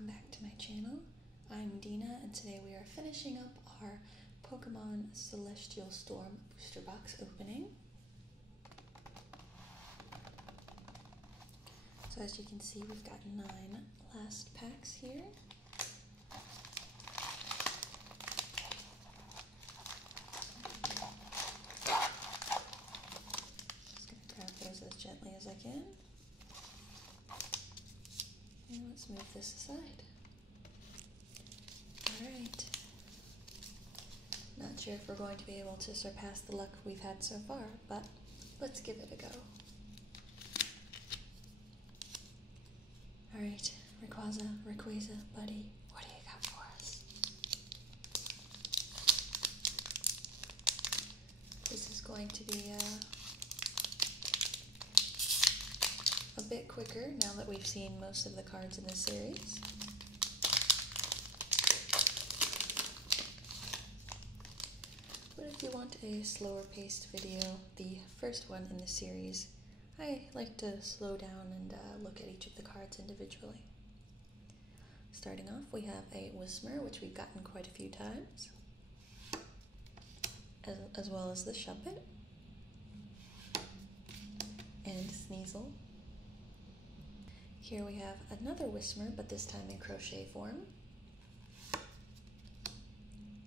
welcome back to my channel. I'm Dina, and today we are finishing up our Pokemon Celestial Storm booster box opening. So as you can see, we've got 9 last packs here. Just going to grab those as gently as I can. And let's move this aside. Alright. Not sure if we're going to be able to surpass the luck we've had so far, but let's give it a go. Alright, Rayquaza, buddy, what do you got for us? This is going to be a bit quicker now that we've seen most of the cards in this series. But if you want a slower paced video, the first one in the series, I like to slow down and look at each of the cards individually. Starting off, we have a Whismur, which we've gotten quite a few times, as well as the Shuppet, and Sneasel. Here we have another Whismur, but this time in crochet form.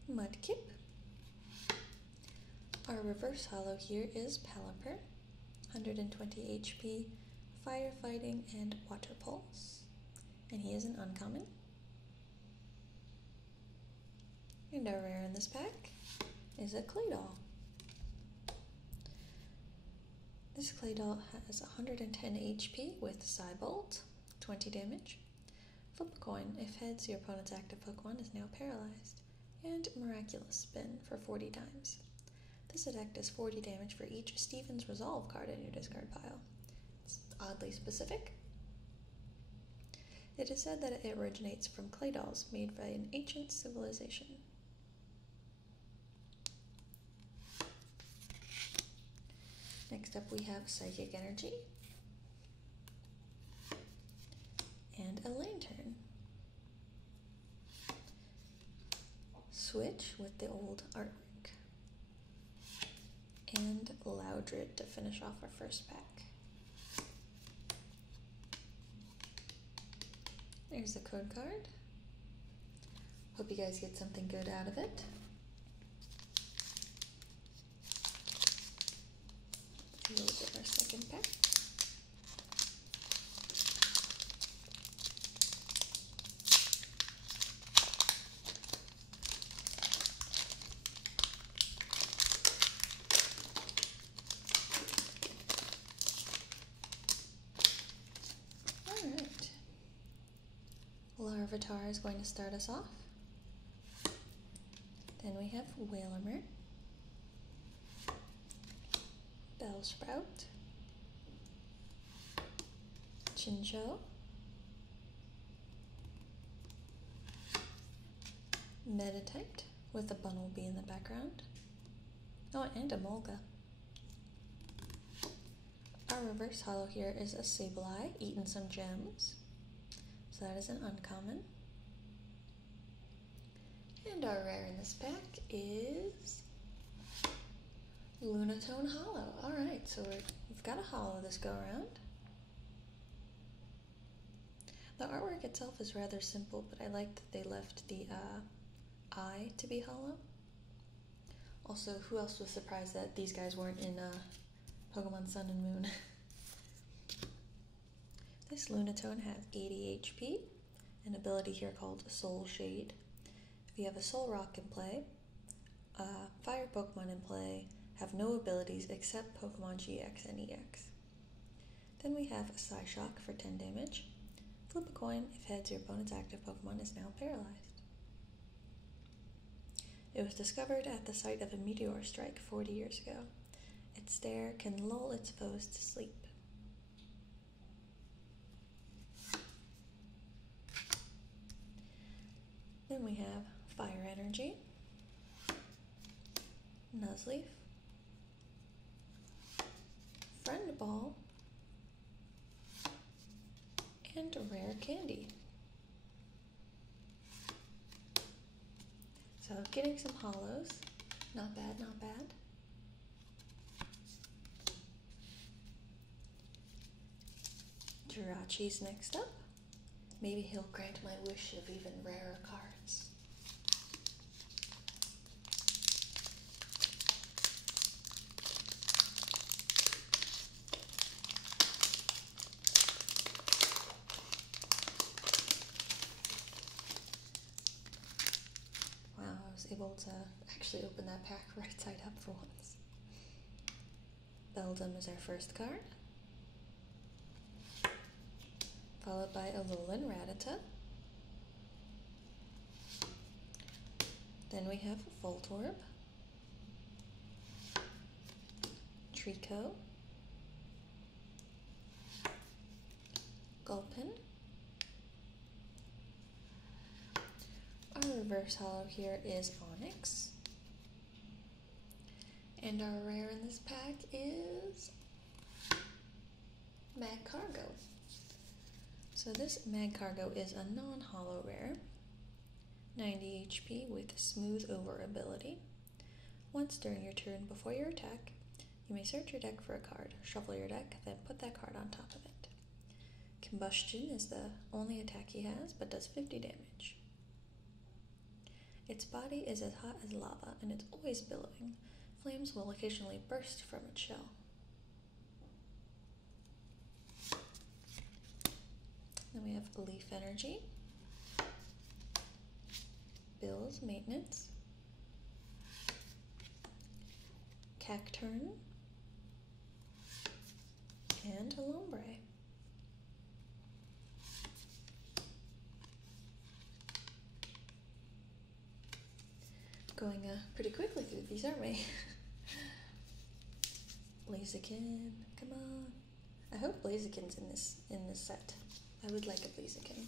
Mudkip. Our reverse holo here is Pelipper, 120 HP, firefighting, and water pulse. And he is an uncommon. And our rare in this pack is a Claydol. This Claydol has 110 HP with Psybolt, 20 damage. Flip a coin. If heads, your opponent's active Pokemon is now paralyzed. And Miraculous Spin for 40 times. This attack does 40 damage for each Steven's Resolve card in your discard pile. It's oddly specific. It is said that it originates from Claydolls made by an ancient civilization. Next up we have Psychic Energy and a Lantern. Switch with the old artwork. And Loudred to finish off our first pack. There's the code card. Hope you guys get something good out of it. A little bit our second pack. Alright. Larvitar is going to start us off. Then we have Whalmer, Bellsprout, Chinchou, Meditite with a Bunnelby in the background. Oh, and a Molga. Our reverse holo here is a Sableye, eaten some gems. So that is an uncommon. And our rare in this pack is Lunatone Holo. Alright, so we've got a holo this go around. The artwork itself is rather simple, but I like that they left the eye to be holo. Also, who else was surprised that these guys weren't in Pokemon Sun and Moon? This Lunatone has 80 HP, an ability here called Soul Shade. If you have a Soul Rock in play, Fire Pokemon in play have no abilities except Pokemon GX and EX. Then we have Psyshock for 10 damage. Flip a coin. If heads, your opponent's active Pokemon is now paralyzed. It was discovered at the site of a meteor strike 40 years ago. Its stare can lull its foes to sleep. Then we have Fire Energy, Nuzleaf, Friend Ball, and Rare Candy. So getting some hollows. Not bad, not bad. Jirachi's next up. Maybe he'll grant my wish of even rarer cards. Wow, I was able to actually open that pack right side up for once. Beldum is our first card, followed by Alolan Rattata. Then we have Voltorb, Trico, Gulpin. Our reverse holo here is Onix. And our rare in this pack is Magcargo. So this Magcargo is a non-holo rare, 90 HP with Smooth Over ability. Once during your turn before your attack, you may search your deck for a card, shuffle your deck, then put that card on top of it. Combustion is the only attack he has, but does 50 damage. Its body is as hot as lava, and it's always billowing. Flames will occasionally burst from its shell. Then we have Leaf Energy, Bill's Maintenance, Cacturn, and Alombre. Going pretty quickly through these, aren't we? Blaziken, come on. I hope Blaziken's in this set. I would like a Blaziken.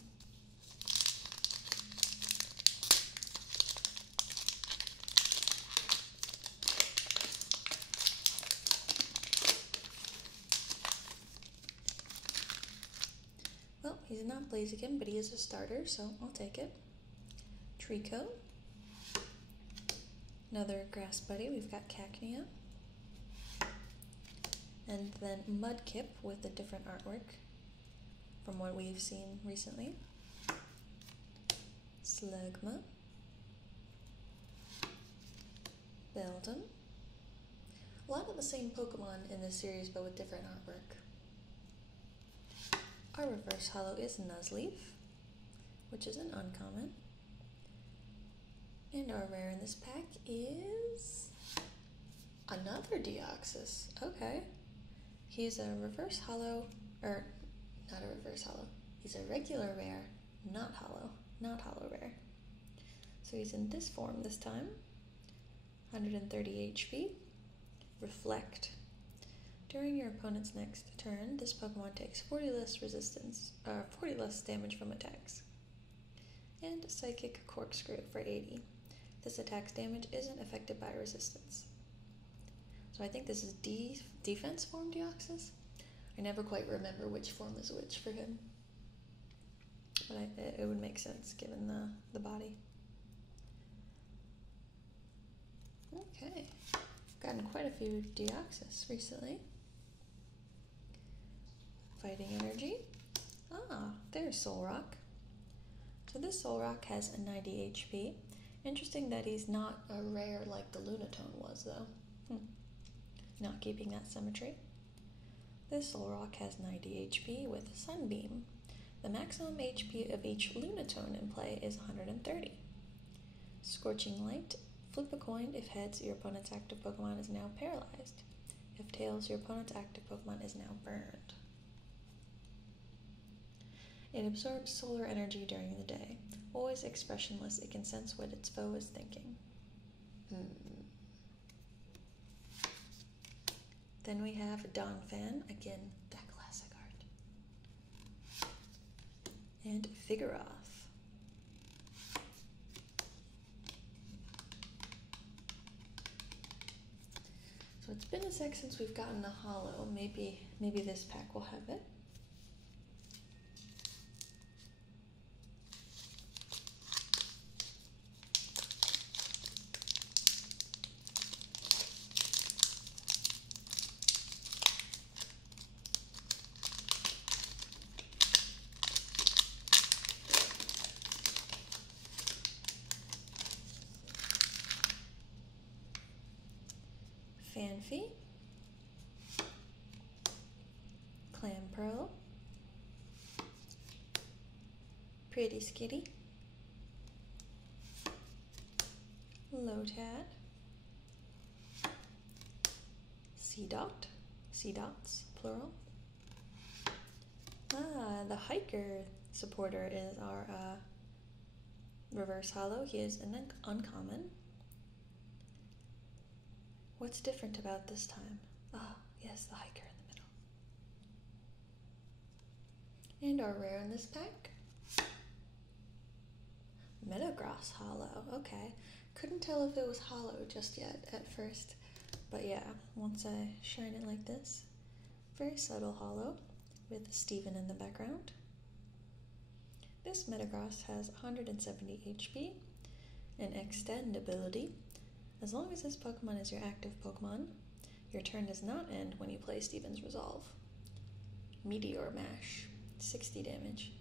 Well, he's not Blaziken, but he is a starter, so I'll take it. Trico. Another grass buddy, we've got Cacnea. And then Mudkip with a different artwork from what we've seen recently. Slugma. Beldum. A lot of the same Pokemon in this series, but with different artwork. Our reverse holo is Nuzleaf, which is an uncommon. And our rare in this pack is another Deoxys. Okay. He's a reverse holo, or not a reverse holo. He's a regular rare, not holo rare. So he's in this form this time. 130 HP. Reflect. During your opponent's next turn, this Pokemon takes 40 less damage from attacks. And Psychic Corkscrew for 80. This attack's damage isn't affected by resistance. So I think this is defense form Deoxys. I never quite remember which form is which for him. But it would make sense given the body. Okay. Gotten quite a few Deoxys recently. Fighting Energy. Ah, there's Solrock. So this Solrock has a 90 HP. Interesting that he's not a rare like the Lunatone was, though. Not keeping that symmetry. This Solrock has 90 HP with Sunbeam. The maximum HP of each Lunatone in play is 130. Scorching Light. Flip a coin. If heads, your opponent's active Pokemon is now paralyzed. If tails, your opponent's active Pokemon is now burned. It absorbs solar energy during the day. Always expressionless, it can sense what its foe is thinking. Then we have Donphan, again, that classic art. And Vigoroth. So it's been a sec since we've gotten a holo. Maybe this pack will have it. Pretty Skitty, Lotad, Seadots, plural. The Hiker supporter is our reverse holo. He is an uncommon. What's different about this time? Ah, yes, the Hiker in the middle. And our rare in this pack, Metagross holo. Okay, couldn't tell if it was holo just yet at first, but yeah, once I shine it like this, very subtle holo with Steven in the background. This Metagross has 170 HP, an extend ability. As long as this Pokemon is your active Pokemon, your turn does not end when you play Steven's Resolve. Meteor Mash, 60 damage.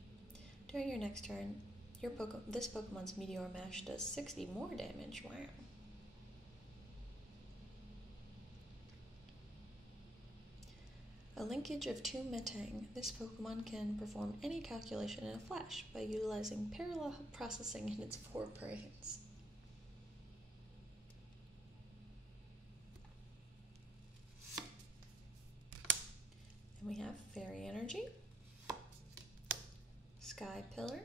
During your next turn, this Pokemon's Meteor Mash does 60 more damage. Wow. A linkage of 2 Metang. This Pokemon can perform any calculation in a flash by utilizing parallel processing in its 4 brains. And we have Fairy Energy, Sky Pillar,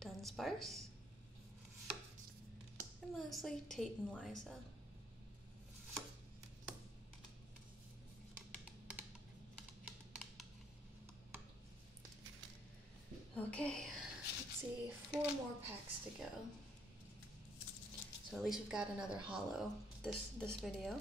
Dunsparce, and lastly, Tate and Liza. Okay, let's see, 4 more packs to go. So at least we've got another holo this video.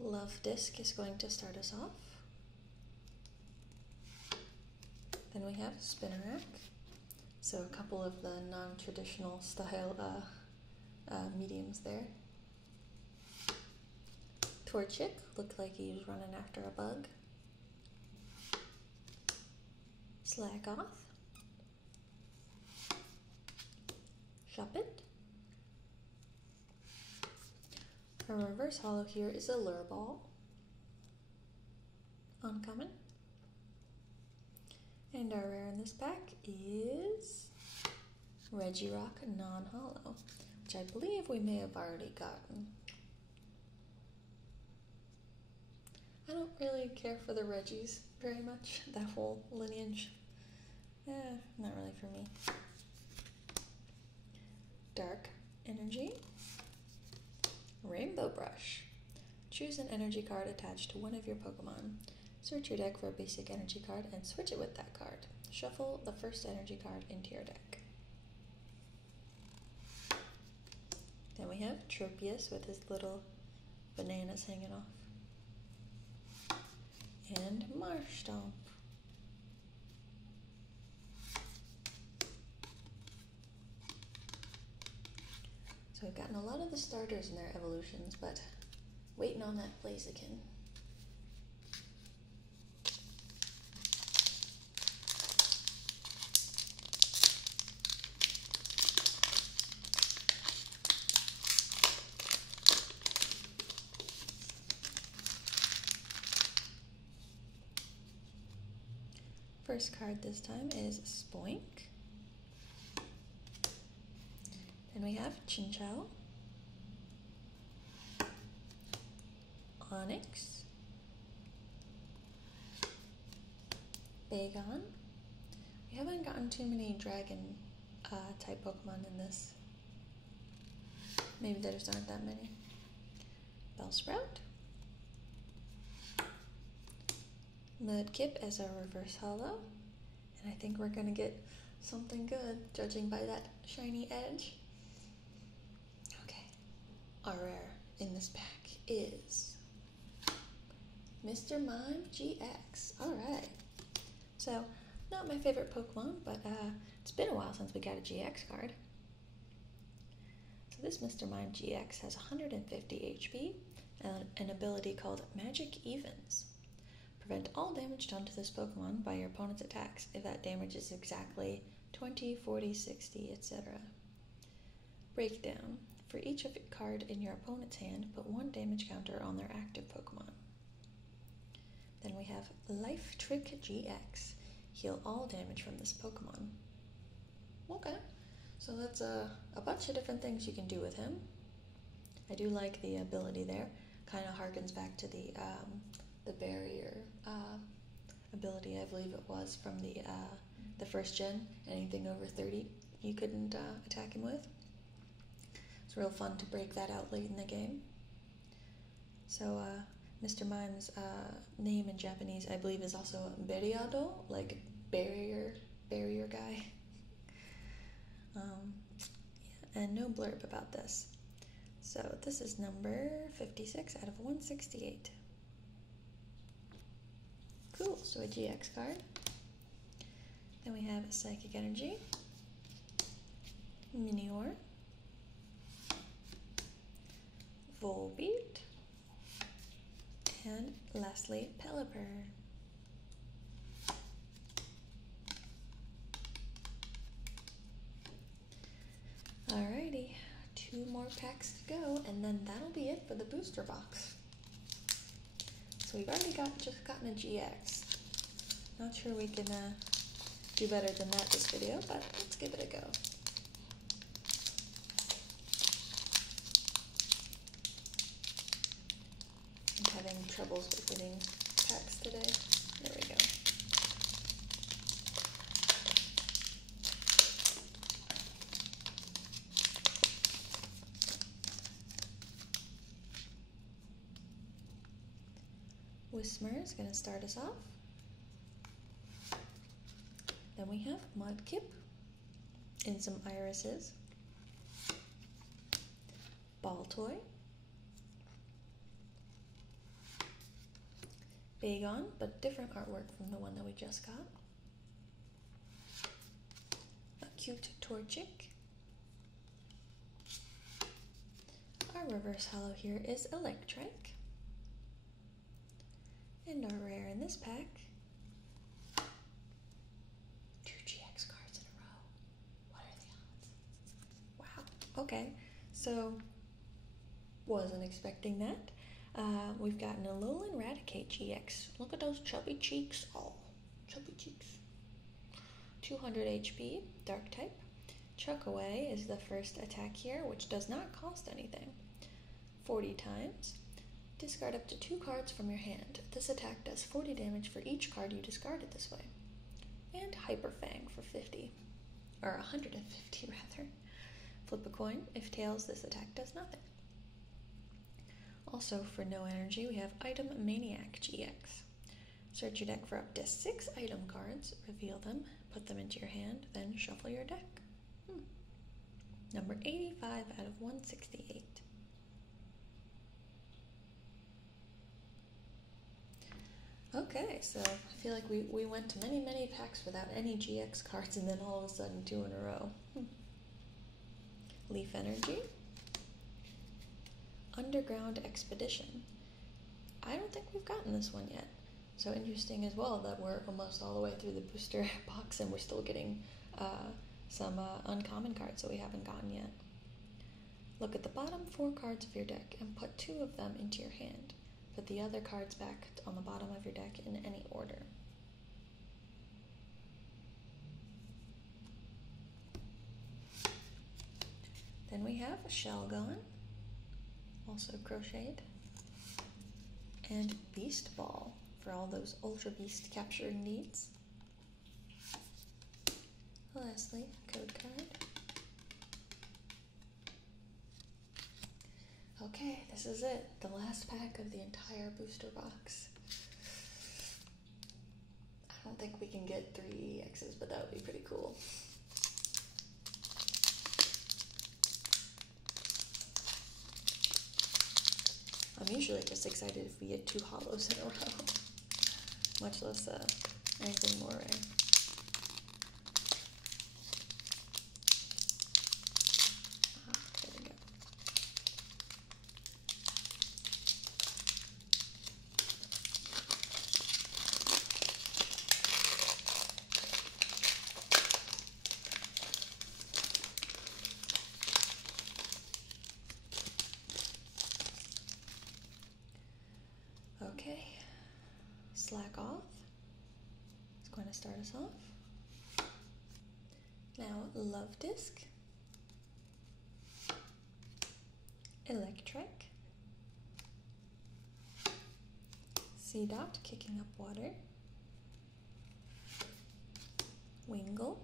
Love Disc is going to start us off. Then we have Spinnerack. So a couple of the non-traditional style mediums there. Torchic looked like he was running after a bug. Slakoth. Shuppet. Our reverse holo here is a Lure Ball. Uncommon. And our rare in this pack is Regirock non-holo, which I believe we may have already gotten. I don't really care for the Regis very much, that whole lineage. Not really for me. Dark Energy. Rainbow Brush. Choose an energy card attached to one of your Pokemon. Search your deck for a basic energy card and switch it with that card. Shuffle the first energy card into your deck. Then we have Tropius with his little bananas hanging off. And Marshtomp. So we've gotten a lot of the starters in their evolutions, but waiting on that Blaziken. First card this time is Spoink. Then we have Chinchou, Onix, Bagon. We haven't gotten too many dragon type Pokemon in this. Maybe there just aren't that many. Bellsprout, Mudkip as our reverse holo, and I think we're gonna get something good, judging by that shiny edge. Okay, our rare in this pack is Mr. Mime GX. Alright, so not my favorite Pokemon, but it's been a while since we got a GX card. So this Mr. Mime GX has 150 HP and an ability called Magic Evens. Prevent all damage done to this Pokemon by your opponent's attacks if that damage is exactly 20, 40, 60, etc. Breakdown. For each of card in your opponent's hand, put 1 damage counter on their active Pokemon. Then we have Life Trick GX. Heal all damage from this Pokemon. Okay, so that's a bunch of different things you can do with him. I do like the ability there. Kind of harkens back to the barrier ability, I believe it was, from the first gen. Anything over 30 you couldn't attack him with. It's real fun to break that out late in the game. So Mr. Mime's name in Japanese, I believe, is also Beriado, like barrier guy. And no blurb about this. So this is number 56 out of 168. Cool, so a GX card. Then we have Psychic Energy, Minior, Volbeat, and lastly, Pelipper. Alrighty, 2 more packs to go, and then that'll be it for the booster box. So we've already just gotten a GX. Not sure we can do better than that this video, but let's give it a go. I'm having troubles opening packs today. There we go. Whismer is going to start us off. Then we have Mudkip and some irises. Baltoy. Bagon, but different artwork from the one that we just got. A cute Torchic. Our reverse holo here is Electrike. And our rare in this pack, 2 GX cards in a row. What are the odds? Wow, okay, so wasn't expecting that. We've got an Alolan Raticate GX. Look at those chubby cheeks. Oh, chubby cheeks. 200 HP, Dark type. Chuck Away is the first attack here, which does not cost anything. 40 times. Discard up to 2 cards from your hand. This attack does 40 damage for each card you discarded this way. And Hyper Fang for 50. Or 150 rather. Flip a coin. If tails, this attack does nothing. Also, for no energy, we have Item Maniac GX. Search your deck for up to 6 item cards, reveal them, put them into your hand, then shuffle your deck. Number 85 out of 168. Okay, so I feel like we went to many packs without any GX cards, and then all of a sudden 2 in a row. Leaf Energy. Underground Expedition. I don't think we've gotten this one yet. So interesting as well that we're almost all the way through the booster box and we're still getting some uncommon cards that we haven't gotten yet. Look at the bottom 4 cards of your deck and put 2 of them into your hand. Put the other cards back on the bottom of your deck in any order. Then we have Shelgon, also crocheted, and Beast Ball for all those Ultra Beast capturing needs. Lastly, code card. Okay, this is it, the last pack of the entire booster box. I don't think we can get 3 EXs, but that would be pretty cool. I'm usually just excited if we get 2 holos in a row, much less anything more rare. There we go. Slack Off. It's going to start us off. Now, Love Disc. Electric. C Dot, Kicking Up Water. Wingle.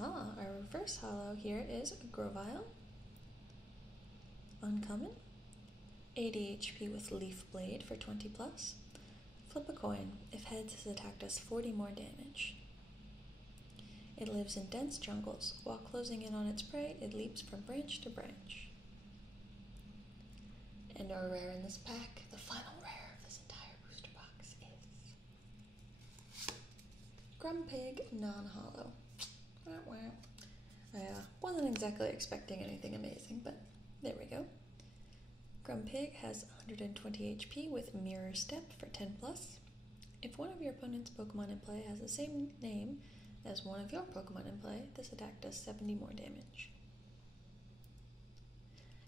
Our reverse holo here is Grovile. Uncommon. 80 HP with Leaf Blade for 20 plus. Flip a coin. If heads, has attacked us 40 more damage. It lives in dense jungles. While closing in on its prey, it leaps from branch to branch. And our rare in this pack, the final rare of this entire booster box, is Grumpig non-holo. I wasn't exactly expecting anything amazing, but there we go. Grumpig has 120 HP with Mirror Step for 10 plus. If one of your opponent's Pokemon in play has the same name as one of your Pokemon in play, this attack does 70 more damage.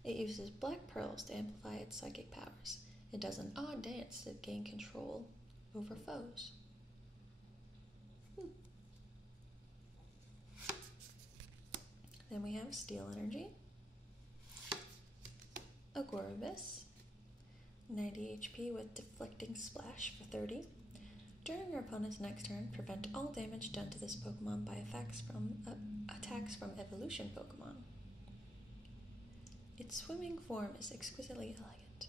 It uses Black Pearls to amplify its psychic powers. It does an odd dance to gain control over foes. Then we have Steel Energy, Agoribus, 90 HP with Deflecting Splash for 30. During your opponent's next turn, prevent all damage done to this Pokemon by attacks from evolution Pokemon. Its swimming form is exquisitely elegant.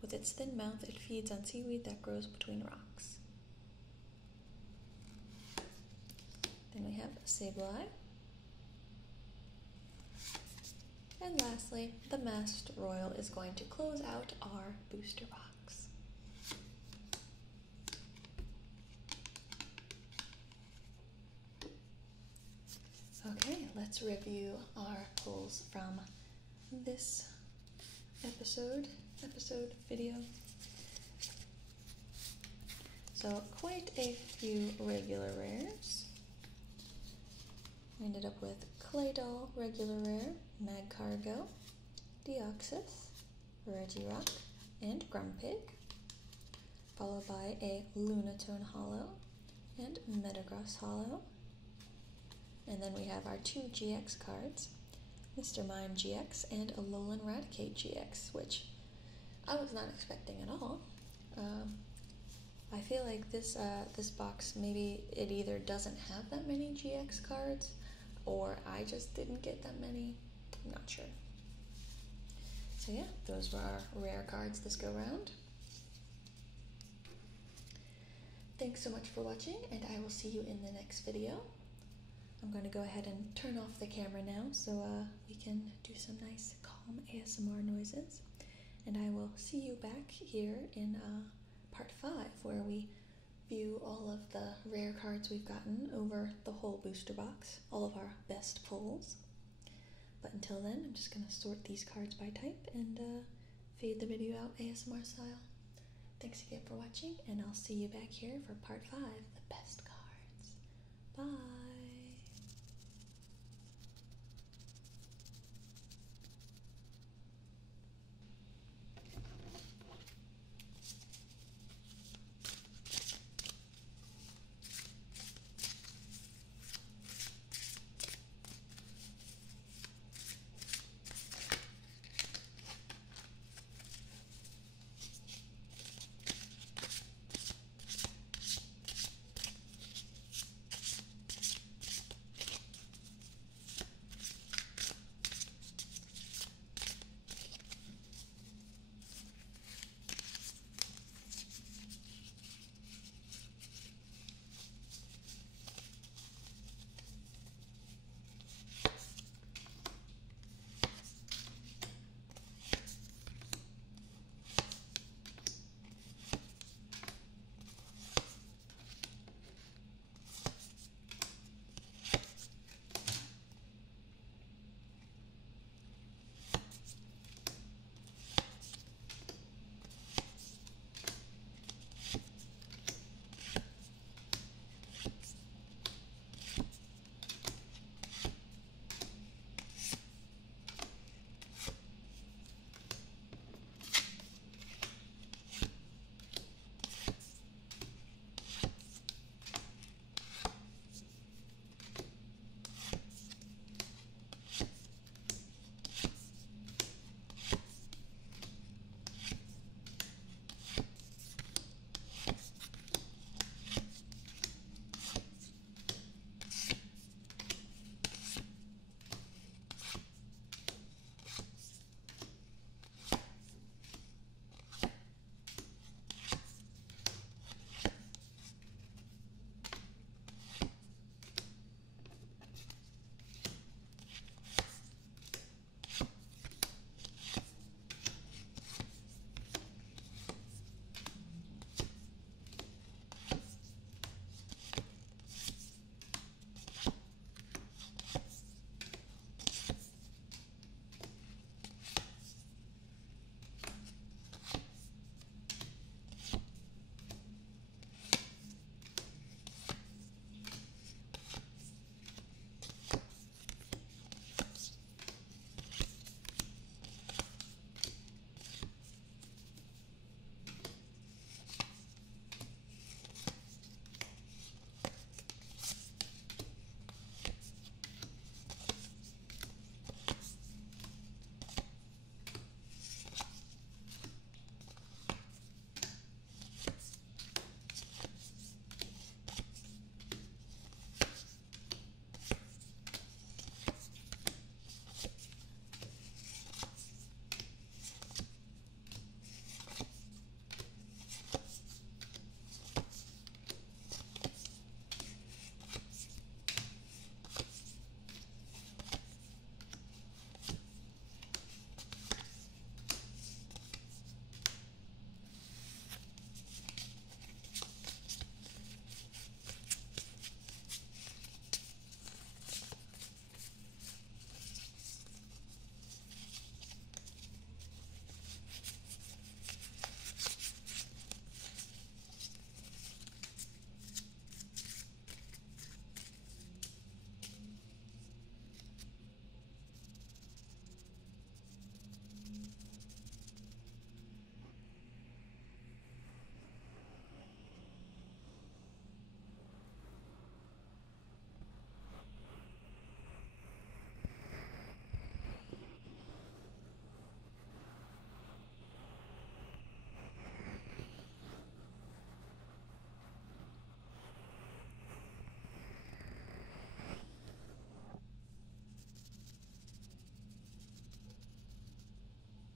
With its thin mouth, it feeds on seaweed that grows between rocks. Then we have Sableye. And lastly, the Masked Royal is going to close out our booster box. Okay, let's review our pulls from this episode video. So quite a few regular rares. We ended up with Claydol regular rare, Magcargo, Deoxys, Regirock, and Grumpig, followed by a Lunatone holo and Metagross holo. And then we have our two GX cards, Mr. Mime GX and Alolan Raticate GX, which I was not expecting at all. I feel like this box, maybe it either doesn't have that many GX cards, or I just didn't get that many. I'm not sure. So yeah, those were our rare cards this go round. Thanks so much for watching, and I will see you in the next video. I'm going to go ahead and turn off the camera now so we can do some nice calm ASMR noises. And I will see you back here in part 5, where we view all of the rare cards we've gotten over the whole booster box, all of our best pulls. But until then, I'm just going to sort these cards by type and fade the video out ASMR style. Thanks again for watching, and I'll see you back here for part 5, the best cards. Bye!